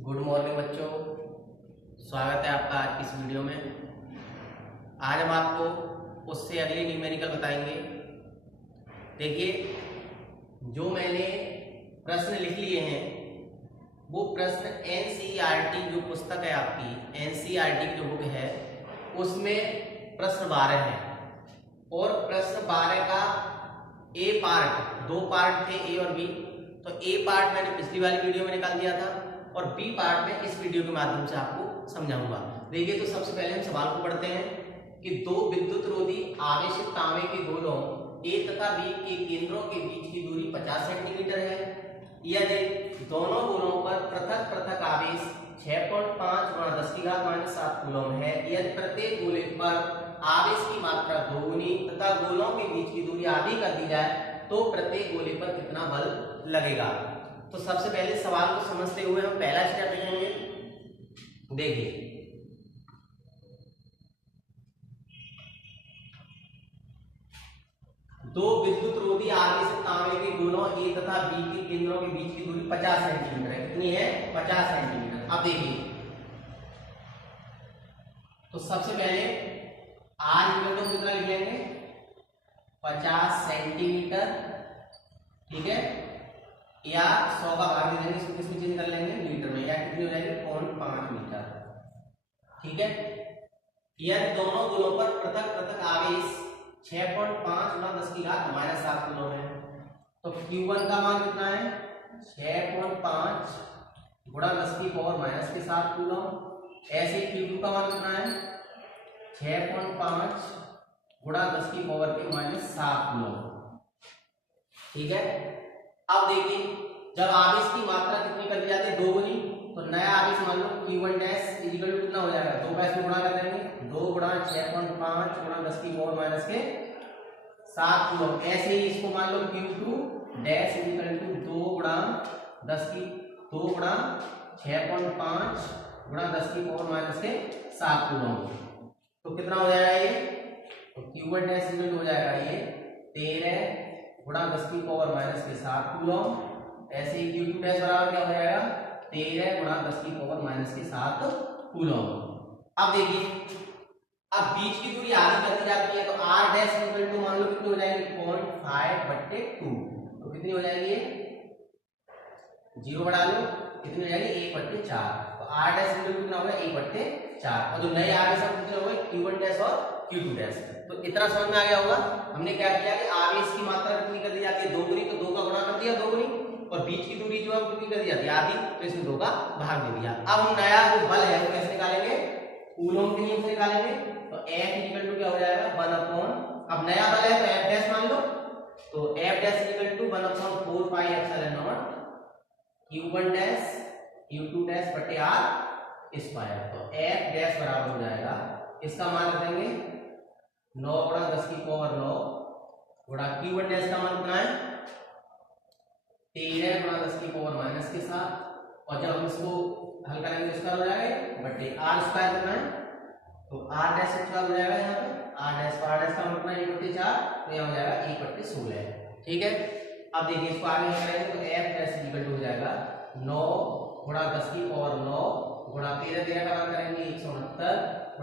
Good morning बच्चों, स्वागत है आपका आज की इस वीडियो में। आज हम आपको उससे अगली न्यूमेरिकल बताएंगे। देखिए, जो मैंने प्रश्न लिख लिए हैं वो प्रश्न एनसीईआरटी जो पुस्तक है आपकी, एनसीईआरटी की जो बुक है उसमें प्रश्न 12 है और प्रश्न 12 का ए पार्ट, दो पार्ट थे ए और बी। तो ए पार्ट मैंने पिछली वाली वीडियो में निकाल दिया था और बी पार्ट में इस वीडियो के माध्यम से आपको समझाऊंगा। देखिए, तो सबसे पहले हम सवाल को पढ़ते हैं कि दो विद्युत रोधी आवेशित तांबे के गोलों ए तथा बी के केंद्रों के बीच की दूरी 50 सेंटीमीटर है। यदि दोनों गोलों पर पृथक पृथक आवेश 6.5 × 10⁻⁷ कूलम है, यदि प्रत्येक गोले पर आवेश की मात्रा दोगुनी तथा गोलों के बीच की दूरी आधी कर दी जाए तो प्रत्येक गोले पर कितना बल लगेगा। तो सबसे पहले सवाल को समझते हुए हम पहला स्टेप लेंगे। देखिए, दो विद्युत रोधी आवेशित तांबे के गोलों ए तथा बी के केंद्रों के बीच की दूरी 50 सेंटीमीटर है। कितनी है? 50 सेंटीमीटर। अब देखिए, तो सबसे पहले आर इक्वल टू कितना लिख लेंगे? 50 सेंटीमीटर, ठीक है, या 100 का भाग दे देंगे, इसको किसमें चेंज कर लेंगे? मीटर में। या कितनी हो जाएगी? 0.5 मीटर, ठीक है। यदि दोनों गोलों पर पृथक पृथक आवेश 6.5 × 10⁻⁷ कूलम है तो Q1 का मान कितना है? 6.5 × 10⁻⁷ कूलम। ऐसे Q2 का मान कितना है? 6.5 × 10⁻⁷ कूलम, ठीक है। अब देखिए, जब आवेश की मात्रा कितनी कर दी जाती है? दोगुनी। तो नया आवेश मान लो Q1 डैश इक्वल टू कितना हो जाएगा? 2 का इसमें गुणा कर देंगे, 2 × 6.5 × 10⁻⁷ कूलम। ऐसे ही इसको मान लो Q2 dash equal to 2 × 6.5 × 10⁻⁷ coulomb. तो कितना हो जाएगा ये? तो Q1 डैश इक्वल हो जाएगा ये 13 × 10⁻⁷ कूलम। ऐसे ही Q2 डैश बराबर क्या हो जाएगा? 13 × 10⁻⁷ कूलम। अब देखिए, अब बीच की दूरी आधी कर दी जाती है तो R डैश इक्वल टू मान लो कितनी हो जाएगी? 0.5/2। तो कितनी हो जाएगी ये? 0 बढ़ा लो, कितनी हो जाएगी? 1/4। तो R डैश इक्वल टू कितना होगा? 1/4। और जो नए आवेश हैं कितने हो गए? Q1 डैश और Q2 डैश। तो इतना समझ में आ गया होगा। हमने क्या किया कि आवेश की मात्रा कितनी कर दी जाती है? दोगुनी, तो 2 का गुणा कर दिया, दोगुनी, और बीच की दूरी जो है कितनी कर दी जाती है? आधी, तो इसमें 2 का भाग दे दिया। अब हम नया जो बल है वो कैसे निकालेंगे? कूलम के नियम से निकालेंगे। तो F इक्वल टू क्या हो जाएगा? 1/, अब नया बल है तो F डैश मान लो, तो F dash equal to 1/4πε0 Q1 dash Q2 dash बटे R स्क्वायर। तो F डैश बराबर हो जाएगा, इसका मान रख देंगे 9 × 10⁹ गुणा Q1 डैश का मान कितना है? 13 × 10⁻⁷, और जब हम इसको हल करेंगे तो इसका हो जाएगा बटे R स्क्वायर करना है। तो R डैश स्क्वायर हो जाएगा यहाँ पे, R डैश का मान कितना? 1/4, तो यहाँ हो जाएगा 1/16, ठीक है। अब देखिए, इसको आगे हल करेंगे तो F डैश इक्वल टू हो जाएगा 9 × 10⁹ गुणा 13 का मान करेंगे 169 ×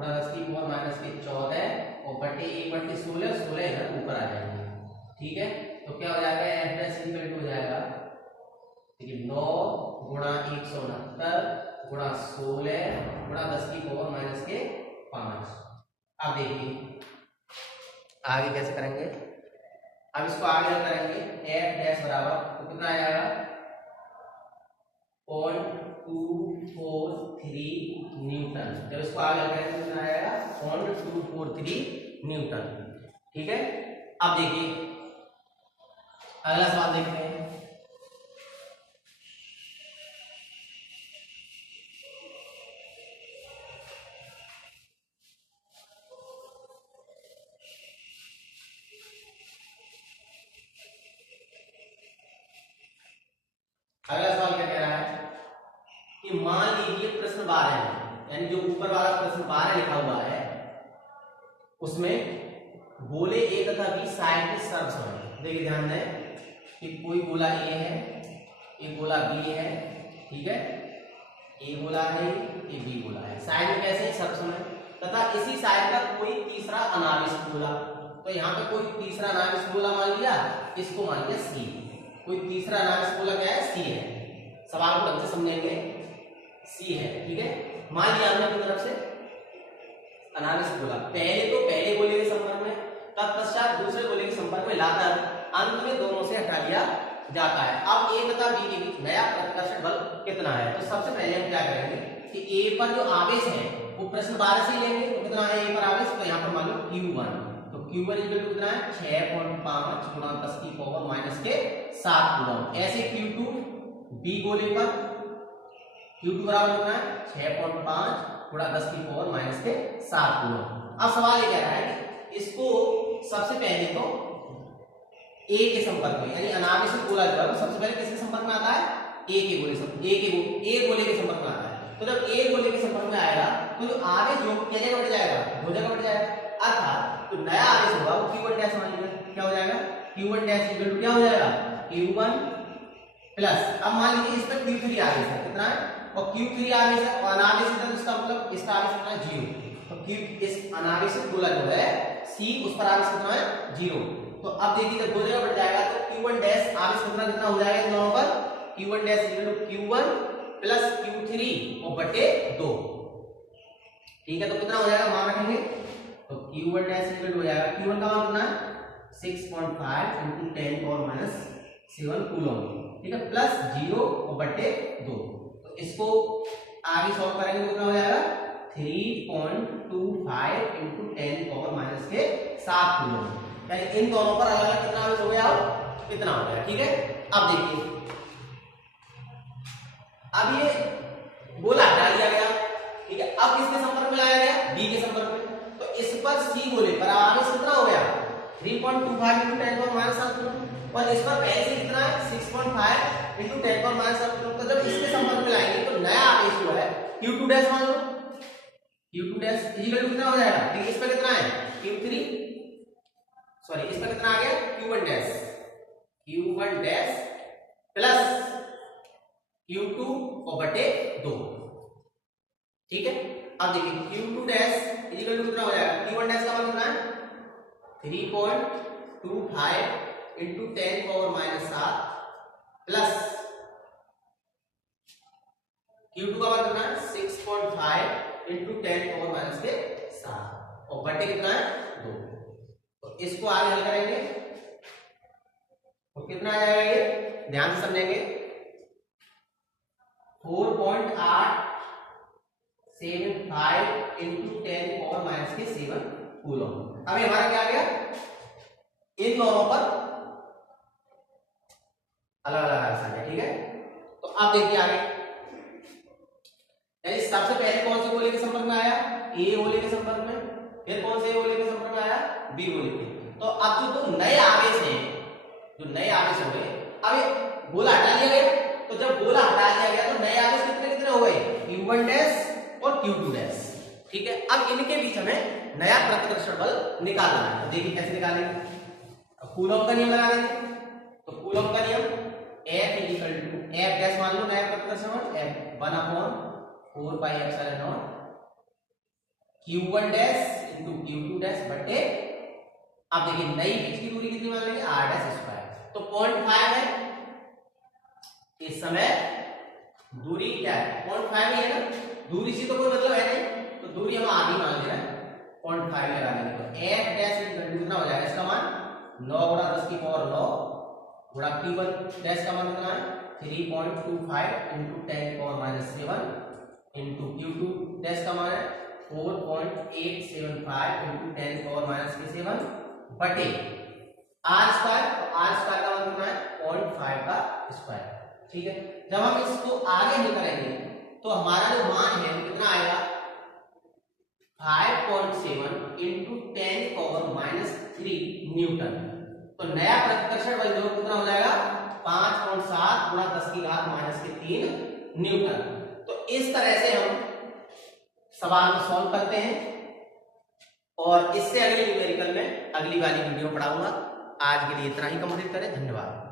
10⁻14 और बटे 1/16, 16 इधर ऊपर आ जाएंगे, ठीक है। तो क्या हो जाएगा? F डैश इक्वल टू हो जाएगा 9 × 169 × 16 × 10⁻⁵ अब देखिए आगे कैसे करेंगे। अब इसको आगे हल करेंगे, F डैश बराबर तो कितना आएगा? 0.243 न्यूटन। जब इसको आगे हल करेंगे तो कितना आएगा? 0.243 न्यूटन, ठीक है। अब देखिए, अगला सवाल देखते हैं। अगला सवाल क्या कह रहा है कि मान लीजिए प्रश्न 12 है, यानी जो ऊपर वाला प्रश्न 12 लिखा हुआ है उसमें गोले ए तथा बी साइड में सर्वसम है। देखिए ध्यान दें कि कोई गोला ए है, एक गोला बी है, ठीक है, ए गोला है, ये बी गोला है। साइड में कैसे सब समय, तथा इसी साइड का कोई तीसरा अनाविष्ट गोला। तो यहाँ पे कोई तीसरा अनाविष्ट गोला मान लिया, इसको मान लिया सी। कोई तीसरा अनाविष्ट गोला क्या है, सी है। सवाल को ढंग से समझेंगे, सी है, ठीक है। मान लिया हमने अपनी तरफ से अनाविष्ट गोला, पहले गोले के संपर्क में, तत्पश्चात दूसरे गोले के संपर्क में लाकर अंत में दोनों से हटा लिया जाता है। अब ए तथा बी के बीच नया प्रतिकर्षण बल कितना है? तो सबसे पहले हम क्या करेंगे कि ए पर जो आवेश है वो प्रश्न 12 से लेंगे। तो कितना है ए पर आवेश? तो यहाँ पर मान लो Q1, तो Q1 इक्वल टू कितना है 6.5 गुणा 10 की पावर माइनस के 7 कूलम। ऐसे Q2 बी गोले पर Q2 बराबर कितना है 6.5 गुणा 10 की पावर माइनस के 7 कूलम। अब सवाल ये कह रहा है कि इसको सबसे पहले तो ए के संपर्क में, यानी अनावेशित गोला जो है सबसे पहले किसके संपर्क में आता है? ए के गोले के संपर्क में आता है। तो जब ए गोले के संपर्क में आएगा तो जो आवेश जो क्या जगह बढ़ जाएगा, दो जगह बढ़ जाएगा। अर्थात जो नया आवेश होगा वो Q1 डैश मान लीजिए क्या हो जाएगा, Q1 डैश इक्वल टू क्या हो जाएगा Q1 प्लस, अब मान लीजिए इस पर Q3 आवेश है, कितना है, और Q3 आवेश है और अनावेशित है, तो इसका मतलब इसका आवेश कितना है 0। तो Q इस अनावेशित गोला जो है C, उस पर आवेश कितना है 0। तो अब देखिए जब दो जगह बढ़ जाएगा तो Q1 डैश आवेश कितना हो जाएगा इन दोनों पर, Q1 dash equal to Q1 plus Q3 और बटे 2, ठीक है। तो कितना हो जाएगा मान रखेंगे, तो Q1 डैश इक्वल टू हो जाएगा, Q1 का मान कितना है 6.5 into 10 पावर माइनस 7 कूलम, ठीक है, प्लस 0 और बटे 2। तो इसको आगे सॉल्व करेंगे तो कितना हो जाएगा 3.25 into 10 पावर माइनस के 7 कूलम। यानी इन दोनों पर अलग अलग कितना आवेश हो गया, अब कितना हो गया, ठीक है। अब देखिए अब ये गोला हटा लिया गया, ठीक है। अब किसके संपर्क में लाया गया, बी के संपर्क में। तो इस पर सी गोले पर आवेश कितना हो गया 3.25 into 10 पावर माइनस 7 कूलम, और इस पर पहले से कितना है 6.5 into 10 पावर माइनस 7 कूलम। तो जब इसके संपर्क में लाएंगे तो नया आवेश जो है Q2 डैश मान लो, Q2 डैश इक्वल टू कितना हो जाएगा, ठीक है। इस पर कितना है Q3, सॉरी इस पर कितना आ गया Q1 डैश प्लस Q2 और बटे 2, ठीक है। अब देखिए Q2 डैश इक्वल टू कितना हो जाएगा, Q1 डैश का मान कितना है 3.25 into 10 power minus 7 plus Q2 का मान कितना है 6.5 into 10 पावर माइनस के 7 और बटे कितना है 2। तो इसको आगे हल करेंगे तो कितना आ जाएगा, ये ध्यान से समझेंगे 4.875 into 10 पावर माइनस के 7 कूलम। अब हमारा क्या आ गया, इन दोनों पर अलग अलग आंसर है, ठीक है। तो अब देखिए आगे, यानी सबसे पहले कौन से गोले के संपर्क में आया, ए गोले के संपर्क में, फिर कौन से गोले के संपर्क में आया, बी गोले के। तो अब जो दो नए आवेश हैं, जो नए आवेश हो गए, अब ये गोला हटा लिया गया। तो जब गोला हटा लिया गया तो नए आवेश कितने कितने हो गए, Q1 डैश और Q2 डैश, ठीक है। अब इनके बीच हमें नया प्रतिकर्षण बल निकालना है। तो देखिए कैसे निकालेंगे, कूलम का नियम लगा देंगे। तो कूलम का नियम F equal to F dash मान लो नया प्रतिकर्षण बल F 1/4 pi epsilon Q1 dash into Q2 dash बटे, अब देखिए नई बीच की दूरी कितनी मान लेंगे r डैश स्क्वायर। तो 0.5 है इस समय, दूरी क्या है 0.5 ही है ना, दूरी से तो कोई मतलब है नहीं, तो दूरी हम आधी मान ले रहे हैं 0.5 लगा देंगे। तो F डैश इक्वल टू कितना हो जाएगा, इसका मान 9 गुणा 10 की पावर 9 गुणा Q1 डैश का मान कितना है 3.25 into 10 power minus 7 into Q2 dash का मान है 4.875 into 10 पावर माइनस के 7 बटे r स्क्वायर। तो r स्क्वायर का मान कितना है 0.5 का स्क्वायर, ठीक है। जब हम इसको आगे हल करेंगे तो हमारा जो मान है वो कितना आएगा 5.7 into 10 पावर माइनस 3 न्यूटन। तो नया प्रतिकर्षण बल जो कितना हो जाएगा 5.7 गुणा 10 की घात माइनस के 3 न्यूटन। तो इस तरह से हम सवाल को सॉल्व करते हैं, और इससे अगले न्यूमेरिकल में अगली वाली वीडियो पढ़ाऊंगा। आज के लिए इतना ही कंप्लीट करें, धन्यवाद।